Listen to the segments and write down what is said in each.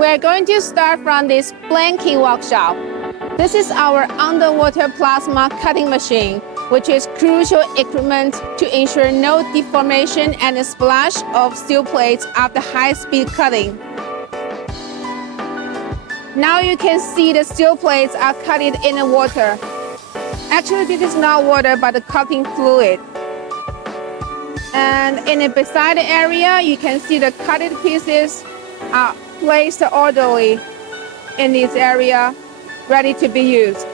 We're going to start from this blanking workshop. This is our underwater plasma cutting machine, which is crucial equipment to ensure no deformation and splash of steel plates after high-speed cutting. Now you can see the steel plates are cut in the water. Actually, this is not water, but the cutting fluid. And in the beside the area, you can see the cutted pieces are placed orderly in this area, ready to be used.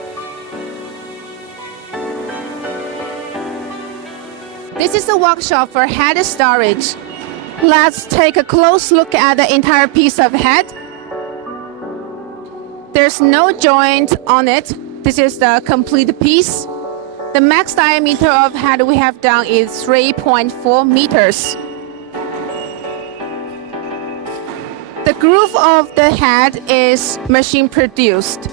This is the workshop for head storage. Let's take a close look at the entire piece of head. There's no joint on it. This is the complete piece. The max diameter of head we have done is 3.4 meters. The groove of the head is machine produced.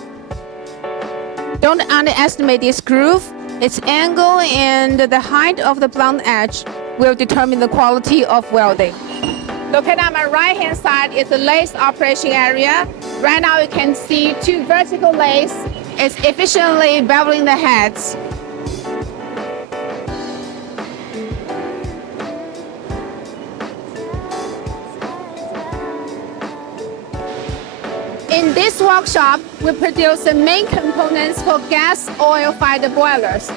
Don't underestimate this groove. Its angle and the height of the blunt edge will determine the quality of welding. Located on my right hand side is the lathe operation area. Right now you can see two vertical lathes. It's efficiently beveling the heads. In this workshop, we produce the main components for gas oil-fired boilers.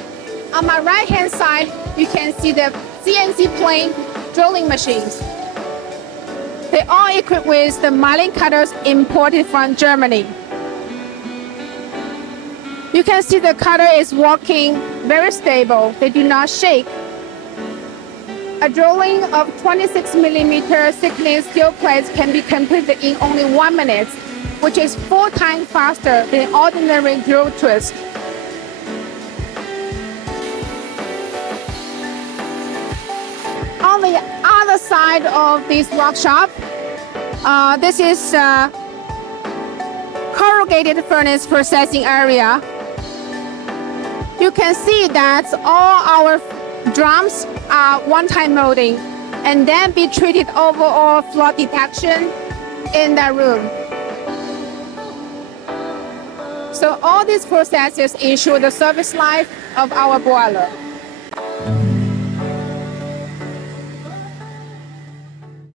On my right-hand side, you can see the CNC plane drilling machines. They're all equipped with the milling cutters imported from Germany. You can see the cutter is working very stable. They do not shake. A drilling of 26 millimeter thickness steel plates can be completed in only 1 minute, which is 4 times faster than ordinary drill twist. On the other side of this workshop, this is corrugated furnace processing area. You can see that all our drums are one-time molding and then be treated overall flaw detection in that room. So all these processes ensure the service life of our boiler.